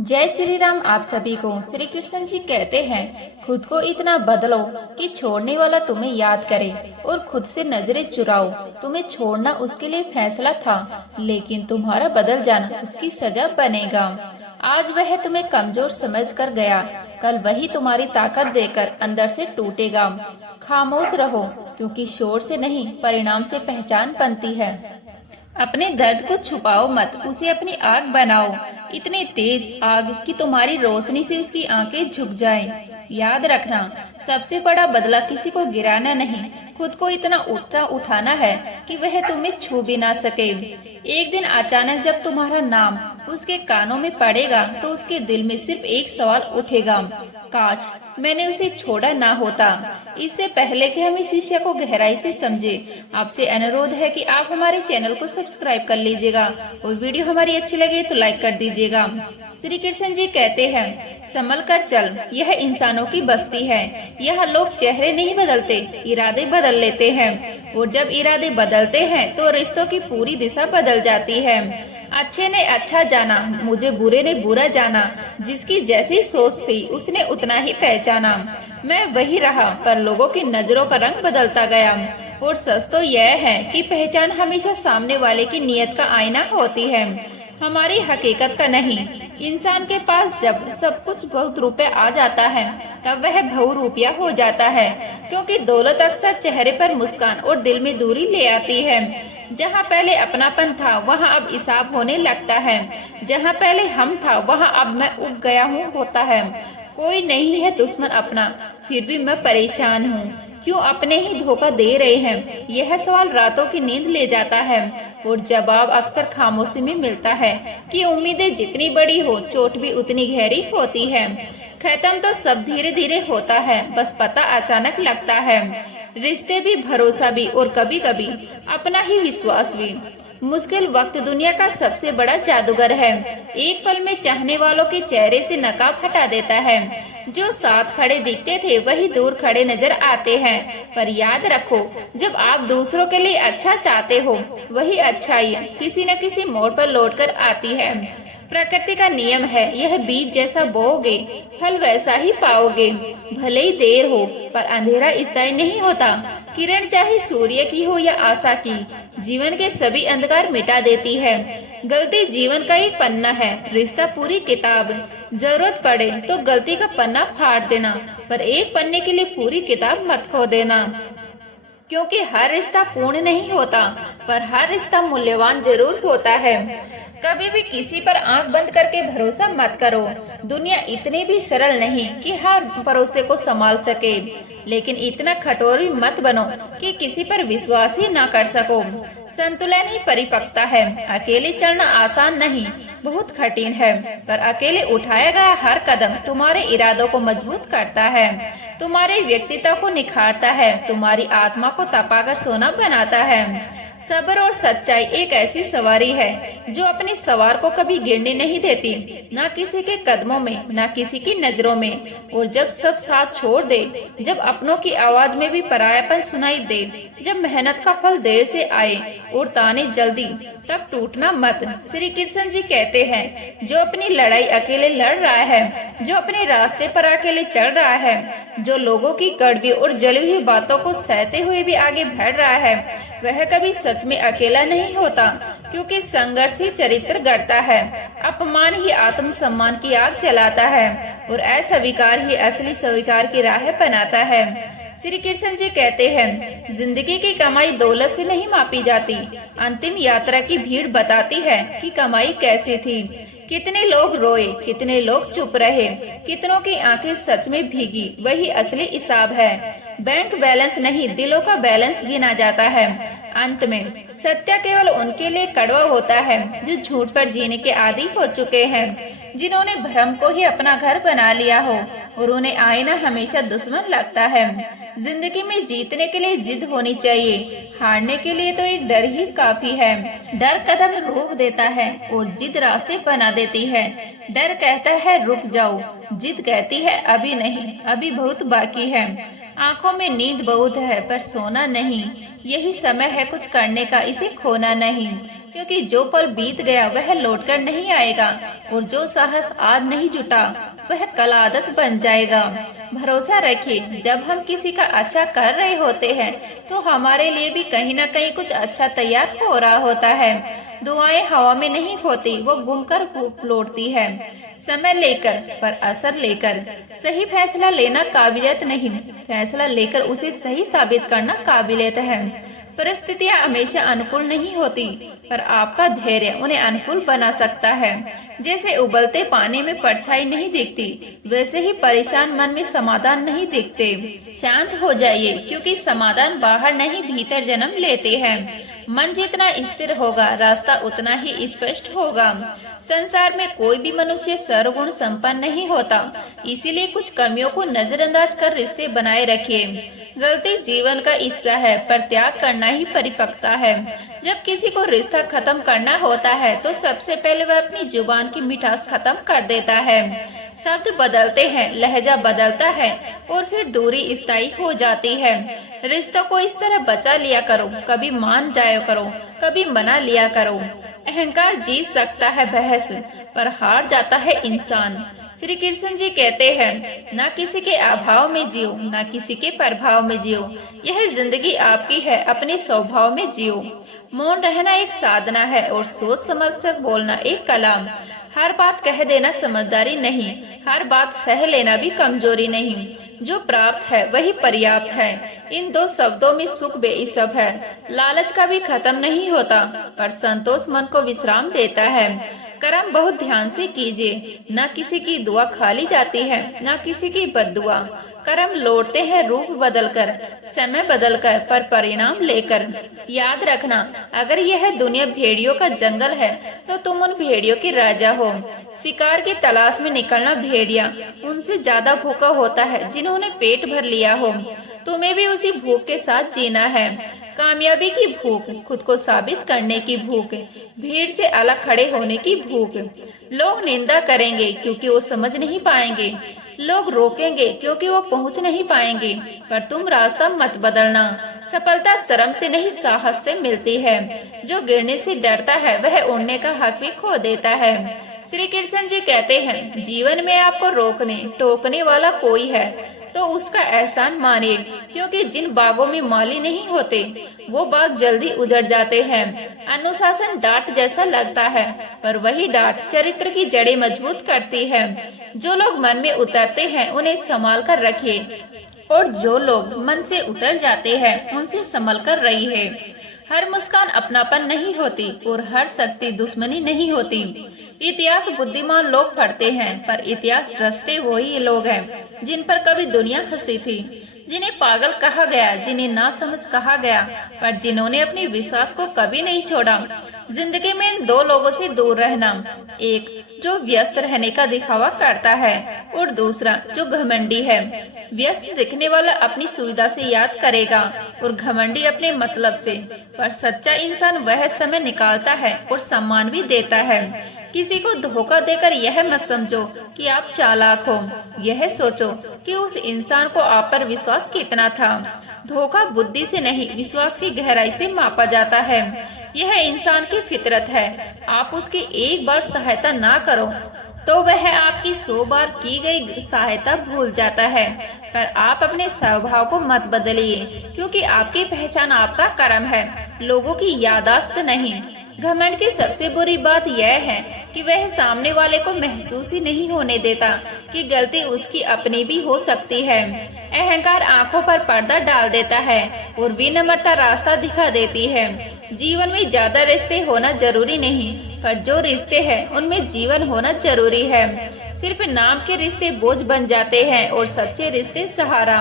जय श्री राम। आप सभी को श्री कृष्ण जी कहते हैं, खुद को इतना बदलो कि छोड़ने वाला तुम्हें याद करे और खुद से नजरें चुराओ। तुम्हें छोड़ना उसके लिए फैसला था, लेकिन तुम्हारा बदल जाना उसकी सजा बनेगा। आज वह तुम्हें कमजोर समझकर गया, कल वही तुम्हारी ताकत देकर अंदर से टूटेगा। खामोश रहो, क्योंकि शोर से नहीं परिणाम से पहचान बनती है। अपने दर्द को छुपाओ मत, उसे अपनी आग बनाओ, इतनी तेज आग कि तुम्हारी रोशनी से उसकी आंखें झुक जाएं। याद रखना, सबसे बड़ा बदला किसी को गिराना नहीं, खुद को इतना ऊंचा उठाना है कि वह तुम्हें छू भी ना सके। एक दिन अचानक जब तुम्हारा नाम उसके कानों में पड़ेगा तो उसके दिल में सिर्फ एक सवाल उठेगा, काश मैंने उसे छोड़ा ना होता। इससे पहले कि हम इस विषय को गहराई से समझे, आपसे अनुरोध है कि आप हमारे चैनल को सब्सक्राइब कर लीजिएगा और वीडियो हमारी अच्छी लगे तो लाइक कर दीजिएगा। श्री कृष्ण जी कहते हैं, संभल कर चल, यह इंसानों की बस्ती है। यह लोग चेहरे नहीं बदलते, इरादे बदल लेते हैं, और जब इरादे बदलते हैं तो रिश्तों की पूरी दिशा बदल जाती है। अच्छे ने अच्छा जाना, मुझे बुरे ने बुरा जाना। जिसकी जैसी सोच थी उसने उतना ही पहचाना। मैं वही रहा, पर लोगों की नजरों का रंग बदलता गया। और सच तो यह है कि पहचान हमेशा सामने वाले की नीयत का आईना होती है, हमारी हकीकत का नहीं। इंसान के पास जब सब कुछ बहुत रुपए आ जाता है तब वह बहुरूपिया हो जाता है, क्योंकि दौलत अक्सर चेहरे पर मुस्कान और दिल में दूरी ले आती है। जहाँ पहले अपनापन था वहाँ अब हिसाब होने लगता है, जहाँ पहले हम था वहाँ अब मैं उग गया हूँ होता है। कोई नहीं है दुश्मन अपना, फिर भी मैं परेशान हूँ, क्यों अपने ही धोखा दे रहे हैं। यह सवाल रातों की नींद ले जाता है, और जवाब अक्सर खामोशी में मिलता है कि उम्मीदें जितनी बड़ी हो चोट भी उतनी गहरी होती है। खत्म तो सब धीरे धीरे होता है, बस पता अचानक लगता है। रिश्ते भी, भरोसा भी, और कभी कभी अपना ही विश्वास भी। मुश्किल वक्त दुनिया का सबसे बड़ा जादूगर है। एक पल में चाहने वालों के चेहरे से नकाब हटा देता है। जो साथ खड़े दिखते थे वही दूर खड़े नजर आते हैं। पर याद रखो, जब आप दूसरों के लिए अच्छा चाहते हो, वही अच्छाई किसी न किसी मोड़ पर लौट कर आती है। प्रकृति का नियम है, यह बीज जैसा बोओगे फल वैसा ही पाओगे। भले ही देर हो, पर अंधेरा स्थायी नहीं होता। किरण चाहे सूर्य की हो या आशा की, जीवन के सभी अंधकार मिटा देती है। गलती जीवन का एक पन्ना है, रिश्ता पूरी किताब। जरूरत पड़े तो गलती का पन्ना फाड़ देना, पर एक पन्ने के लिए पूरी किताब मत खो देना। क्योंकि हर रिश्ता पूर्ण नहीं होता, पर हर रिश्ता मूल्यवान जरूर होता है। कभी भी किसी पर आंख बंद करके भरोसा मत करो। दुनिया इतनी भी सरल नहीं कि हर भरोसे को संभाल सके, लेकिन इतना कठोर भी मत बनो कि किसी पर विश्वास ही ना कर सको। संतुलन ही परिपक्वता है। अकेले चलना आसान नहीं, बहुत कठिन है, पर अकेले उठाया गया हर कदम तुम्हारे इरादों को मजबूत करता है, तुम्हारे व्यक्तित्व को निखारता है, तुम्हारी आत्मा को तपाकर सोना बनाता है। सब्र और सच्चाई एक ऐसी सवारी है जो अपने सवार को कभी गिरने नहीं देती, ना किसी के कदमों में, ना किसी की नजरों में। और जब सब साथ छोड़ दे, जब अपनों की आवाज में भी परायापन सुनाई दे, जब मेहनत का फल देर से आए और ताने जल्दी, तब टूटना मत। श्री कृष्ण जी कहते हैं, जो अपनी लड़ाई अकेले लड़ रहा है, जो अपने रास्ते पर अकेले चल रहा है, जो लोगों की कड़वी और जली हुई बातों को सहते हुए भी आगे बढ़ रहा है, वह कभी सच में अकेला नहीं होता। क्योंकि संघर्ष ही चरित्र गढ़ता है, अपमान ही आत्मसम्मान की आग जलाता है, और अस्वीकार ही असली स्वीकार की राह बनाता है। श्री कृष्ण जी कहते हैं, जिंदगी की कमाई दौलत से नहीं मापी जाती, अंतिम यात्रा की भीड़ बताती है कि कमाई कैसी थी। कितने लोग रोए, कितने लोग चुप रहे, कितनों की आंखें सच में भीगी, वही असली हिसाब है। बैंक बैलेंस नहीं, दिलों का बैलेंस गिना जाता है। अंत में सत्य केवल उनके लिए कड़वा होता है जो झूठ पर जीने के आदी हो चुके हैं, जिन्होंने भ्रम को ही अपना घर बना लिया हो, और उन्हें आईना हमेशा दुश्मन लगता है। जिंदगी में जीतने के लिए जिद होनी चाहिए, हारने के लिए तो एक डर ही काफी है। डर कदम रोक देता है और जिद रास्ते बना देती है। डर कहता है रुक जाओ, जिद कहती है अभी नहीं, अभी बहुत बाकी है। आंखों में नींद बहुत है पर सोना नहीं, यही समय है कुछ करने का, इसे खोना नहीं। क्योंकि जो पल बीत गया वह लौटकर नहीं आएगा और जो साहस आज नहीं जुटा वह कल आदत बन जाएगा। भरोसा रखिए, जब हम किसी का अच्छा कर रहे होते हैं तो हमारे लिए भी कहीं न कहीं कुछ अच्छा तैयार हो रहा होता है। दुआएं हवा में नहीं होती, वो घूमकर लौटती है, समय लेकर पर असर लेकर। सही फैसला लेना काबिलियत नहीं, फैसला लेकर उसे सही साबित करना काबिलियत है। परिस्थितियां हमेशा अनुकूल नहीं होती, पर आपका धैर्य उन्हें अनुकूल बना सकता है। जैसे उबलते पानी में परछाई नहीं दिखती, वैसे ही परेशान मन में समाधान नहीं दिखते। शांत हो जाइए, क्योंकि समाधान बाहर नहीं भीतर जन्म लेते हैं। मन जितना स्थिर होगा, रास्ता उतना ही स्पष्ट होगा। संसार में कोई भी मनुष्य सर्वगुण संपन्न नहीं होता, इसीलिए कुछ कमियों को नजरअंदाज कर रिश्ते बनाए रखिए। गलती जीवन का हिस्सा है, पर त्याग करना ही परिपक्वता है। जब किसी को रिश्ता खत्म करना होता है तो सबसे पहले वह अपनी जुबान की मिठास खत्म कर देता है। शब्द बदलते हैं, लहजा बदलता है और फिर दूरी स्थायी हो जाती है। रिश्तों को इस तरह बचा लिया करो, कभी मान जाया करो, कभी मना लिया करो। अहंकार जीत सकता है बहस, पर हार जाता है इंसान। श्री कृष्ण जी कहते हैं, ना किसी के अभाव में जियो, ना किसी के प्रभाव में जियो। यह जिंदगी आपकी है, अपने स्वभाव में जियो। मौन रहना एक साधना है और सोच समझकर बोलना एक कला। हर बात कह देना समझदारी नहीं, हर बात सह लेना भी कमजोरी नहीं। जो प्राप्त है वही पर्याप्त है। इन दो शब्दों में सुख बेहिसाब है। लालच का भी खत्म नहीं होता, पर संतोष मन को विश्राम देता है। कर्म बहुत ध्यान से कीजिए, न किसी की दुआ खाली जाती है, न किसी की बद्दुआ। कर्म लौटते हैं रूप बदलकर, समय बदलकर, पर परिणाम लेकर। याद रखना, अगर यह दुनिया भेड़ियों का जंगल है तो तुम उन भेड़ियों के राजा हो। शिकार की तलाश में निकलना भेड़िया उनसे ज्यादा भूखा होता है जिन्होंने पेट भर लिया हो। तुम्हें भी उसी भूख के साथ जीना है। कामयाबी की भूख, खुद को साबित करने की भूख, भीड़ से अलग खड़े होने की भूख। लोग निंदा करेंगे क्योंकि वो समझ नहीं पाएंगे, लोग रोकेंगे क्योंकि वो पहुंच नहीं पाएंगे, पर तुम रास्ता मत बदलना। सफलता शर्म से नहीं साहस से मिलती है। जो गिरने से डरता है वह उड़ने का हक भी खो देता है। श्री कृष्ण जी कहते हैं, जीवन में आपको रोकने टोकने वाला कोई है तो उसका एहसान मानिए, क्योंकि जिन बागों में माली नहीं होते वो बाग जल्दी उजड़ जाते हैं। अनुशासन डांट जैसा लगता है, पर वही डांट चरित्र की जड़ें मजबूत करती है। जो लोग मन में उतरते हैं उन्हें संभाल कर रखिए, और जो लोग मन से उतर जाते हैं उनसे संभल कर रहिए। हर मुस्कान अपनापन नहीं होती और हर शक्ति दुश्मनी नहीं होती। इतिहास बुद्धिमान लोग पढ़ते हैं, पर इतिहास रचते वही लोग हैं जिन पर कभी दुनिया हंसी थी, जिन्हें पागल कहा गया, जिन्हें ना समझ कहा गया, पर जिन्होंने अपने विश्वास को कभी नहीं छोड़ा। जिंदगी में इन दो लोगों से दूर रहना, एक जो व्यस्त रहने का दिखावा करता है और दूसरा जो घमंडी है। व्यस्त दिखने वाला अपनी सुविधा से याद करेगा और घमंडी अपने मतलब से, पर सच्चा इंसान वह समय निकालता है और सम्मान भी देता है। किसी को धोखा देकर यह मत समझो कि आप चालाक हो, यह सोचो कि उस इंसान को आप पर विश्वास कितना था। धोखा बुद्धि से नहीं, विश्वास की गहराई से मापा जाता है। यह इंसान की फितरत है। आप उसकी एक बार सहायता ना करो तो वह आपकी 100 बार की गई सहायता भूल जाता है। पर आप अपने स्वभाव को मत बदलिए, क्योंकि आपकी पहचान आपका कर्म है, लोगों की याददाश्त नहीं। घमंड की सबसे बुरी बात यह है कि वह सामने वाले को महसूस ही नहीं होने देता कि गलती उसकी अपनी भी हो सकती है। अहंकार आंखों पर पर्दा डाल देता है और विनम्रता रास्ता दिखा देती है। जीवन में ज्यादा रिश्ते होना जरूरी नहीं, पर जो रिश्ते हैं उनमें जीवन होना जरूरी है। सिर्फ नाम के रिश्ते बोझ बन जाते हैं और सच्चे रिश्ते सहारा।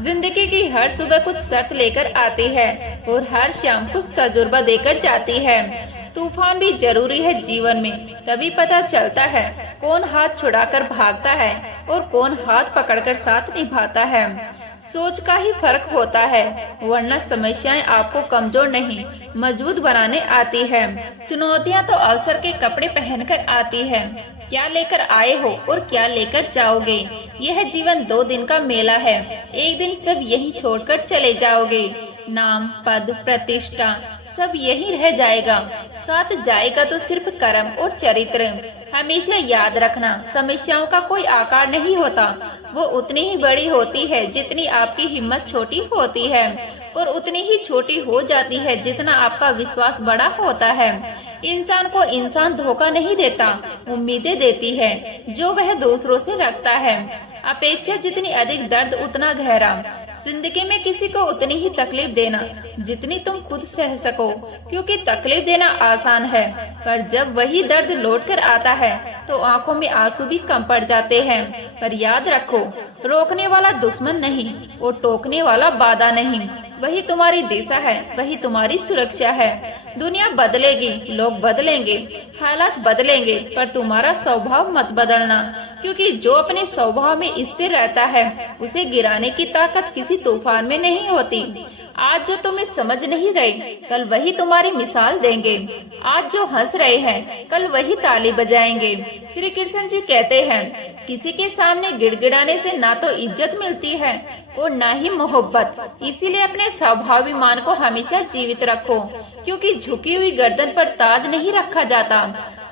जिंदगी की हर सुबह कुछ शर्त लेकर आती है और हर शाम कुछ तजुर्बा देकर जाती है। तूफान भी जरूरी है जीवन में, तभी पता चलता है कौन हाथ छुड़ाकर भागता है और कौन हाथ पकड़कर साथ निभाता है। सोच का ही फर्क होता है, वरना समस्याएं आपको कमजोर नहीं मजबूत बनाने आती है। चुनौतियां तो अवसर के कपड़े पहनकर आती है। क्या लेकर आए हो और क्या लेकर जाओगे, यह जीवन 2 दिन का मेला है। एक दिन सब यही छोड़कर चले जाओगे। नाम, पद, प्रतिष्ठा सब यही रह जाएगा। साथ जाएगा तो सिर्फ कर्म और चरित्र। हमेशा याद रखना, समस्याओं का कोई आकार नहीं होता, वो उतनी ही बड़ी होती है जितनी आपकी हिम्मत छोटी होती है, और उतनी ही छोटी हो जाती है जितना आपका विश्वास बड़ा होता है। इंसान को इंसान धोखा नहीं देता, उम्मीदें देती है जो वह दूसरों से रखता है। अपेक्षा जितनी अधिक, दर्द उतना गहरा। जिंदगी में किसी को उतनी ही तकलीफ देना जितनी तुम खुद सह सको, क्योंकि तकलीफ देना आसान है, पर जब वही दर्द लौट कर आता है तो आंखों में आंसू भी कम पड़ जाते हैं। पर याद रखो, रोकने वाला दुश्मन नहीं और टोकने वाला बाधा नहीं। वही तुम्हारी दिशा है, वही तुम्हारी सुरक्षा है। दुनिया बदलेगी, लोग बदलेंगे, हालात बदलेंगे, पर तुम्हारा स्वभाव मत बदलना, क्योंकि जो अपने स्वभाव में स्थिर रहता है उसे गिराने की ताकत किसी तूफान में नहीं होती। आज जो तुम्हें समझ नहीं रहे, कल वही तुम्हारी मिसाल देंगे। आज जो हंस रहे हैं, कल वही ताली बजाएंगे। श्री कृष्ण जी कहते हैं, किसी के सामने गिड़गिड़ाने से ना तो इज्जत मिलती है और ना ही मोहब्बत। इसीलिए अपने स्वाभिमान को हमेशा जीवित रखो, क्योंकि झुकी हुई गर्दन पर ताज नहीं रखा जाता।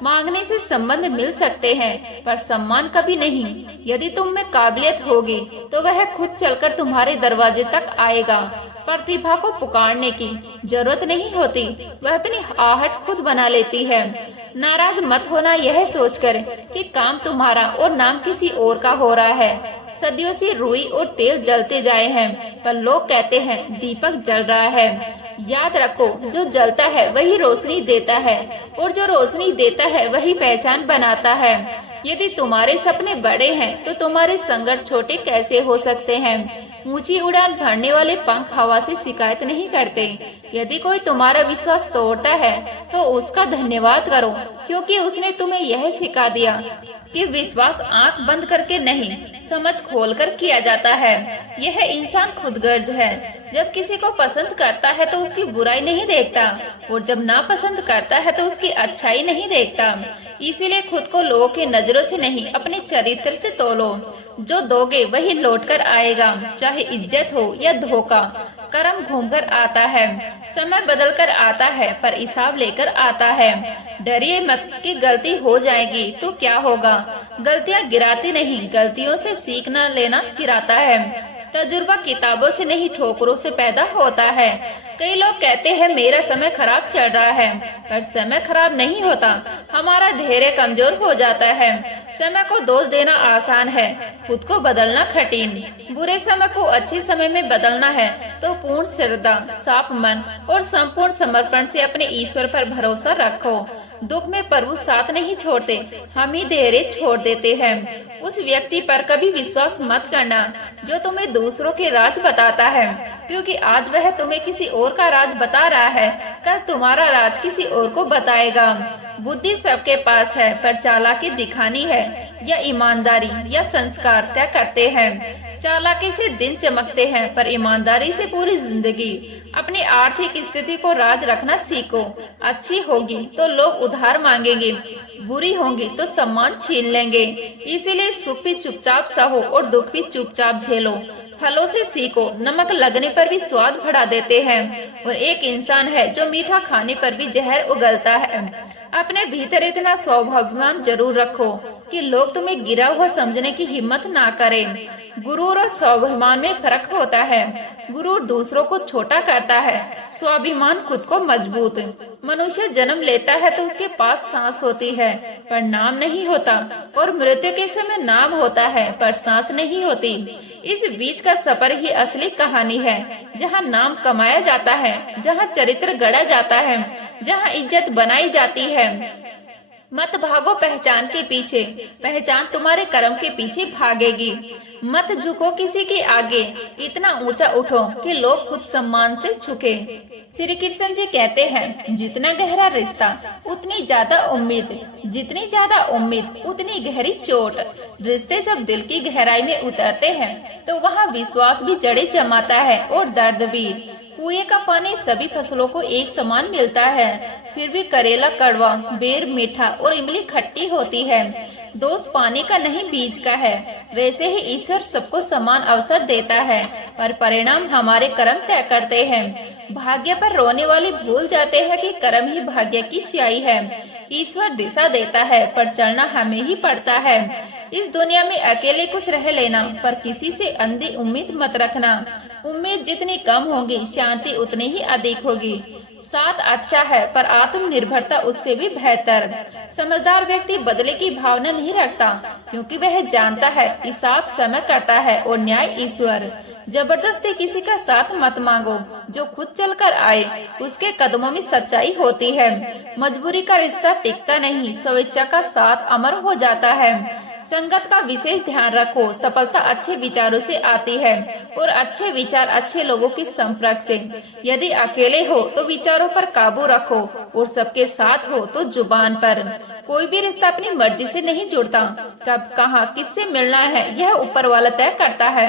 मांगने से संबंध मिल सकते हैं, पर सम्मान कभी नहीं। यदि तुम में काबिलियत होगी तो वह खुद चलकर तुम्हारे दरवाजे तक आएगा। प्रतिभा को पुकारने की जरूरत नहीं होती, वह अपनी आहट खुद बना लेती है। नाराज मत होना यह सोचकर कि काम तुम्हारा और नाम किसी और का हो रहा है। सदियों से रुई और तेल जलते जाए हैं, पर लोग कहते हैं दीपक जल रहा है। याद रखो, जो जलता है वही रोशनी देता है, और जो रोशनी देता है वही पहचान बनाता है। यदि तुम्हारे सपने बड़े हैं तो तुम्हारे संघर्ष छोटे कैसे हो सकते हैं। ऊंची उड़ान भरने वाले पंख हवा से शिकायत नहीं करते। यदि कोई तुम्हारा विश्वास तोड़ता है तो उसका धन्यवाद करो, क्योंकि उसने तुम्हें यह सिखा दिया कि विश्वास आंख बंद करके नहीं, समझ खोलकर किया जाता है। यह इंसान खुदगर्ज है। जब किसी को पसंद करता है तो उसकी बुराई नहीं देखता, और जब नापसंद करता है तो उसकी अच्छाई नहीं देखता। इसीलिए खुद को लोगों की नजरों से नहीं, अपने चरित्र से तोलो। जो दोगे वही लौटकर आएगा, चाहे इज्जत हो या धोखा। कर्म घूमकर आता है, समय बदलकर आता है, पर हिसाब लेकर आता है। डरिए मत कि गलती हो जाएगी तो क्या होगा। गलतियां गिराती नहीं, गलतियों से सीखना लेना गिराता है। तजुर्बा किताबों से नहीं, ठोकरों से पैदा होता है। कई लोग कहते हैं मेरा समय खराब चल रहा है, पर समय खराब नहीं होता, हमारा धैर्य कमजोर हो जाता है। समय को दोष देना आसान है, खुद को बदलना कठिन। बुरे समय को अच्छे समय में बदलना है तो पूर्ण श्रद्धा, साफ मन और संपूर्ण समर्पण से अपने ईश्वर पर भरोसा रखो। दुख में प्रभु साथ नहीं छोड़ते, हम ही धैर्य छोड़ देते हैं। उस व्यक्ति पर कभी विश्वास मत करना जो तुम्हें दूसरों के राज बताता है, क्योंकि आज वह तुम्हें किसी और का राज बता रहा है, कल तुम्हारा राज किसी और को बताएगा। बुद्धि सबके पास है, पर चालाकी दिखानी है या ईमानदारी या संस्कार तय करते हैं। चालाकी से दिन चमकते हैं, पर ईमानदारी से पूरी जिंदगी। अपनी आर्थिक स्थिति को राज रखना सीखो। अच्छी होगी तो लोग उधार मांगेंगे, बुरी होंगी तो सम्मान छीन लेंगे। इसीलिए सुख भी चुपचाप सहो और दुख भी चुपचाप झेलो। फलों से सीखो, नमक लगने पर भी स्वाद बढ़ा देते हैं, और एक इंसान है जो मीठा खाने पर भी जहर उगलता है। अपने भीतर इतना स्वाभिमान जरूर रखो कि लोग तुम्हें गिरा हुआ समझने की हिम्मत ना करें। गुरूर और स्वाभिमान में फर्क होता है। गुरूर दूसरों को छोटा करता है, स्वाभिमान खुद को मजबूत। मनुष्य जन्म लेता है तो उसके पास सांस होती है पर नाम नहीं होता, और मृत्यु के समय नाम होता है पर सांस नहीं होती। इस बीच का सफर ही असली कहानी है, जहाँ नाम कमाया जाता है, जहाँ चरित्र गढ़ा जाता है, जहाँ इज्जत बनाई जाती है। मत भागो पहचान के पीछे, पहचान तुम्हारे कर्म के पीछे भागेगी। मत झुको किसी के आगे, इतना ऊंचा उठो कि लोग खुद सम्मान से झुके। श्री कृष्ण जी कहते हैं, जितना गहरा रिश्ता उतनी ज्यादा उम्मीद, जितनी ज्यादा उम्मीद उतनी गहरी चोट। रिश्ते जब दिल की गहराई में उतरते हैं तो वहाँ विश्वास भी जड़ें जमाता है और दर्द भी। कुएं का पानी सभी फसलों को एक समान मिलता है, फिर भी करेला कड़वा, बेर मीठा और इमली खट्टी होती है। दोष पानी का नहीं बीज का है। वैसे ही ईश्वर सबको समान अवसर देता है, पर परिणाम हमारे कर्म तय करते हैं। भाग्य पर रोने वाले भूल जाते हैं कि कर्म ही भाग्य की स्याही है। ईश्वर दिशा देता है, पर चलना हमें ही पड़ता है। इस दुनिया में अकेले कुछ रह लेना, पर किसी से अंधी उम्मीद मत रखना। उम्मीद जितनी कम होगी, शांति उतनी ही अधिक होगी। साथ अच्छा है, पर आत्मनिर्भरता उससे भी बेहतर। समझदार व्यक्ति बदले की भावना नहीं रखता, क्योंकि वह जानता है हिसाब समय करता है और न्याय ईश्वर। जबरदस्ती किसी का साथ मत मांगो। जो खुद चलकर आए, उसके कदमों में सच्चाई होती है। मजबूरी का रिश्ता टिकता नहीं, स्वेच्छा का साथ अमर हो जाता है। संगत का विशेष ध्यान रखो। सफलता अच्छे विचारों से आती है, और अच्छे विचार अच्छे लोगों के संपर्क से। यदि अकेले हो तो विचारों पर काबू रखो, और सबके साथ हो तो जुबान पर। कोई भी रिश्ता अपनी मर्जी से नहीं जुड़ता। कब, कहाँ, किससे मिलना है, यह ऊपर वाला तय करता है।